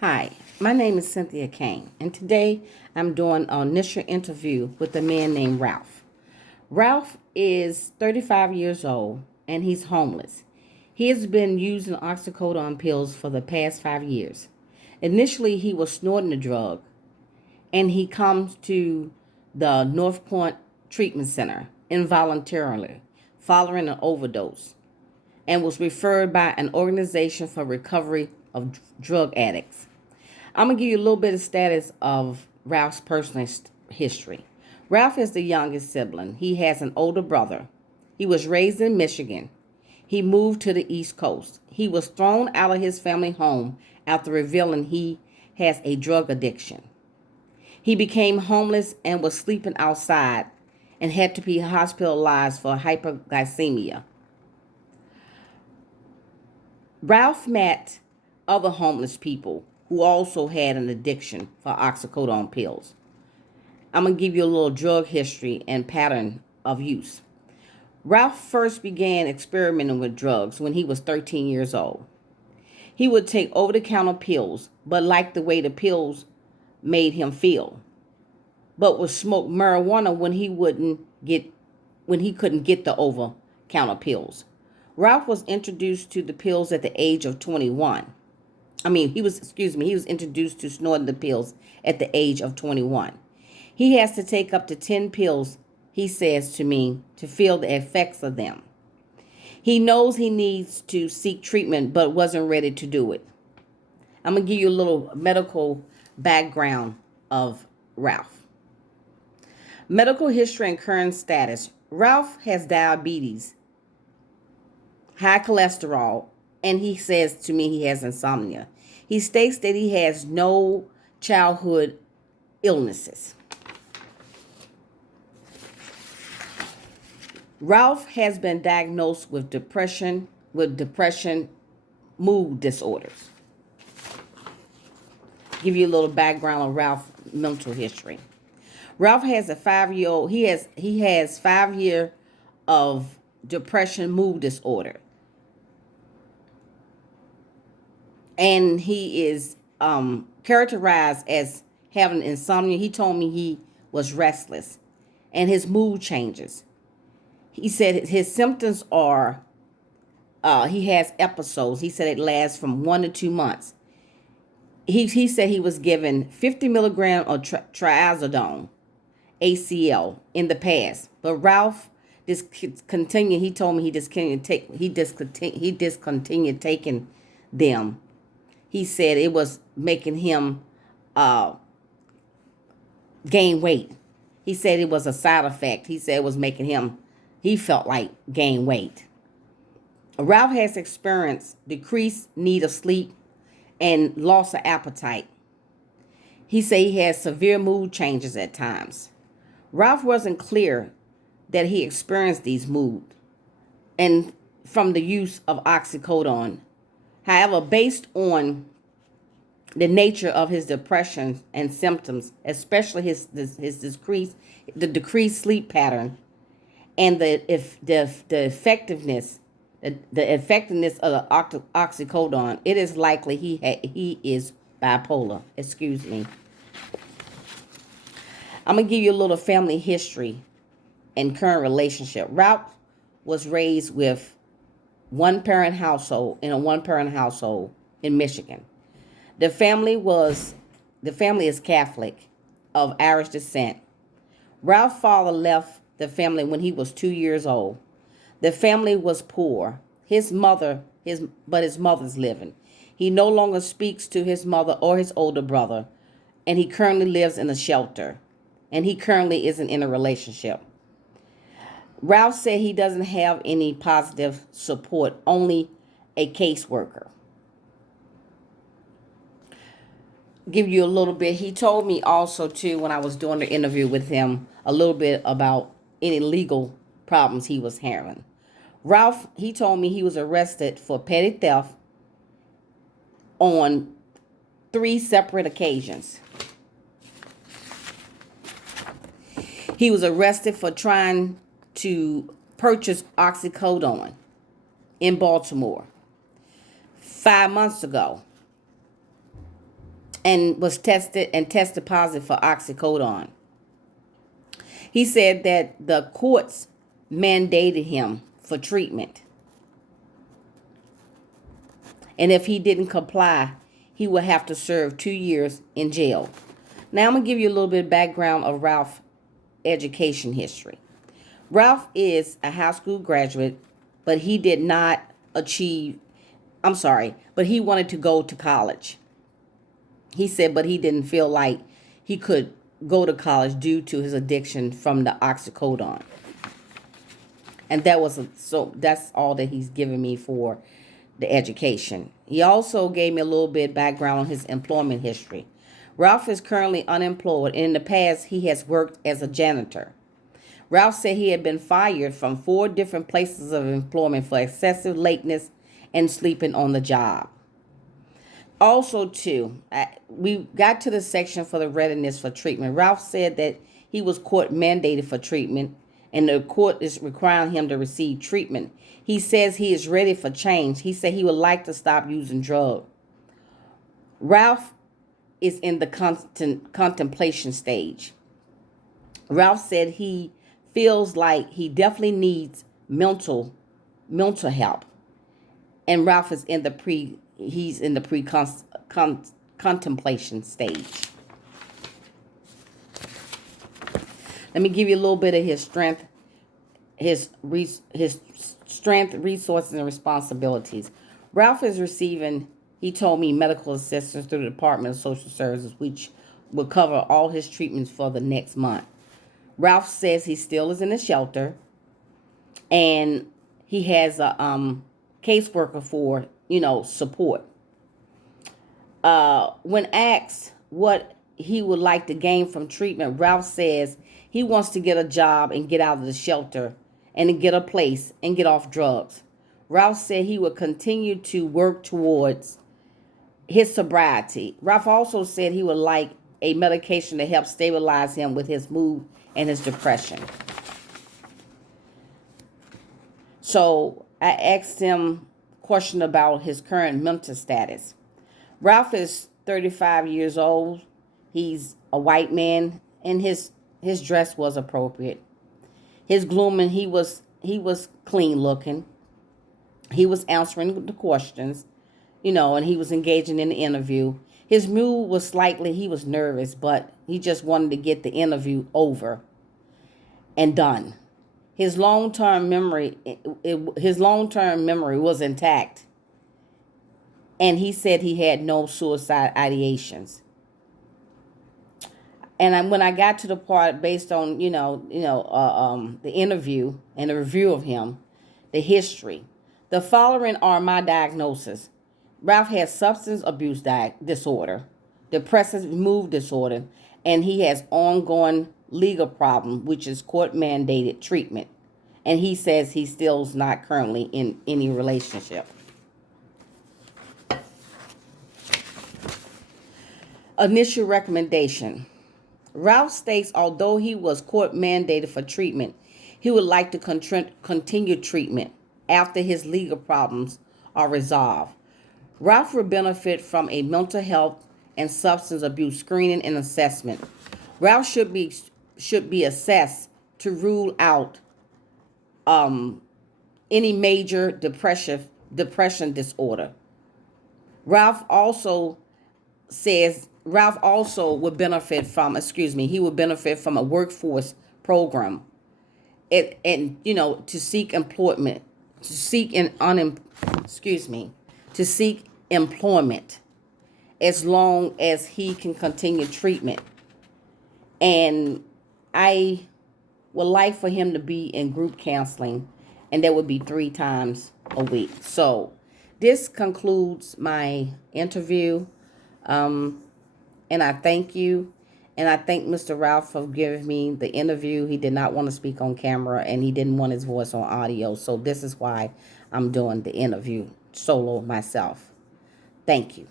Hi, my name is Cynthia Kane, and today I'm doing an initial interview with a man named Ralph. Ralph is 35 years old and he's homeless. He has been using oxycodone pills for the past 5 years. Initially, he was snorting the drug, and he comes to the North Point Treatment Center involuntarily following an overdose and was referred by an organization for recovery of drug addicts. I'm going to give you a little bit of status of Ralph's personal history. Ralph is the youngest sibling. He has an older brother. He was raised in Michigan. He moved to the East Coast. He was thrown out of his family home after revealing he has a drug addiction. He became homeless and was sleeping outside and had to be hospitalized for hyperglycemia. Ralph met other homeless people who also had an addiction for oxycodone pills. I'm going to give you a little drug history and pattern of use. Ralph first began experimenting with drugs when he was 13 years old. He would take over-the-counter pills, but liked the way the pills made him feel, but would smoke marijuana when he couldn't get the over-counter pills. Ralph was introduced to the pills at the age of 21. He was introduced to snorting the pills at the age of 21. He has to take up to 10 pills, he says to me, to feel the effects of them. He knows he needs to seek treatment but wasn't ready to do it. I'm going to give you a little medical background of Ralph. Medical history and current status. Ralph has diabetes, high cholesterol, and he says to me he has insomnia. He states that he has no childhood illnesses. Ralph has been diagnosed with depression, mood disorders. Give you a little background on Ralph's mental history. Ralph has a 5-year-old. He has 5 year of depression, mood disorder, and he is characterized as having insomnia. He told me he was restless, and his mood changes. He said his symptoms are he has episodes. He said it lasts from 1 to 2 months. He said he was given 50 milligrams of triazodone, ACL, in the past, but Ralph discontinued. He told me he discontinued taking them. He said it was making him gain weight. He said it was a side effect. He said it was making him, he felt like gain weight. Ralph has experienced decreased need of sleep and loss of appetite. He said he has severe mood changes at times. Ralph wasn't clear that he experienced these moods and from the use of oxycodone. However, based on the nature of his depression and symptoms, especially his decreased sleep pattern, and the effectiveness of the oxycodone, it is likely he is bipolar. Excuse me. I'm gonna give you a little family history and current relationship. Ralph was raised with a one parent household in Michigan. The family is Catholic of Irish descent. Ralph's father left the family when he was 2 years old. The family was poor. His mother's living. He no longer speaks to his mother or his older brother, and he currently lives in a shelter, and he currently isn't in a relationship. Ralph said he doesn't have any positive support, only a caseworker. Give you a little bit. He told me also too, when I was doing the interview with him, a little bit about any legal problems he was having. Ralph, he told me he was arrested for petty theft on 3 separate occasions. He was arrested for trying to purchase oxycodone in Baltimore 5 months ago. and was tested positive for oxycodone. He said that the courts mandated him for treatment. And if he didn't comply, he would have to serve 2 years in jail. Now I'm going to give you a little bit of background of Ralph's education history. Ralph is a high school graduate, but he did not but he wanted to go to college. He said, but he didn't feel like he could go to college due to his addiction from the oxycodone. And that's all that he's given me for the education. He also gave me a little bit background on his employment history. Ralph is currently unemployed, and in the past he has worked as a janitor. Ralph said he had been fired from 4 different places of employment for excessive lateness and sleeping on the job. Also, too, we got to the section for the readiness for treatment. Ralph said that he was court mandated for treatment, and the court is requiring him to receive treatment. He says he is ready for change. He said he would like to stop using drugs. Ralph is in the contemplation stage. Ralph said he feels like he definitely needs mental help, and Ralph is in the contemplation stage. Let me give you a little bit of his strength, resources, and responsibilities. Ralph is receiving, he told me, medical assistance through the Department of Social Services, which will cover all his treatments for the next month. Ralph says he still is in the shelter, and he has a caseworker for, support. When asked what he would like to gain from treatment, Ralph says he wants to get a job and get out of the shelter and to get a place and get off drugs. Ralph said he would continue to work towards his sobriety. Ralph also said he would like a medication to help stabilize him with his mood and his depression. So I asked him a question about his current mental status. Ralph is 35 years old. He's a white man, and his dress was appropriate. His grooming, he was clean looking. He was answering the questions, and he was engaging in the interview. His mood was he was nervous, but he just wanted to get the interview over and done. His long-term memory was intact, and he said he had no suicide ideations. And when I got to the part based on the interview and the review of him, the history, the following are my diagnoses. Ralph has substance abuse disorder, depressive mood disorder, and he has ongoing legal problem, which is court-mandated treatment. And he says he still is not currently in any relationship. Initial recommendation. Ralph states although he was court-mandated for treatment, he would like to continue treatment after his legal problems are resolved. Ralph will benefit from a mental health and substance abuse screening and assessment. Ralph should be assessed to rule out any major depression disorder. Ralph also would benefit from a workforce program to seek employment, as long as he can continue treatment. And I would like for him to be in group counseling, and that would be 3 times a week. So this concludes my interview. And I thank you. And I thank Mr. Ralph for giving me the interview. He did not want to speak on camera, and he didn't want his voice on audio. So this is why I'm doing the interview solo myself. Thank you.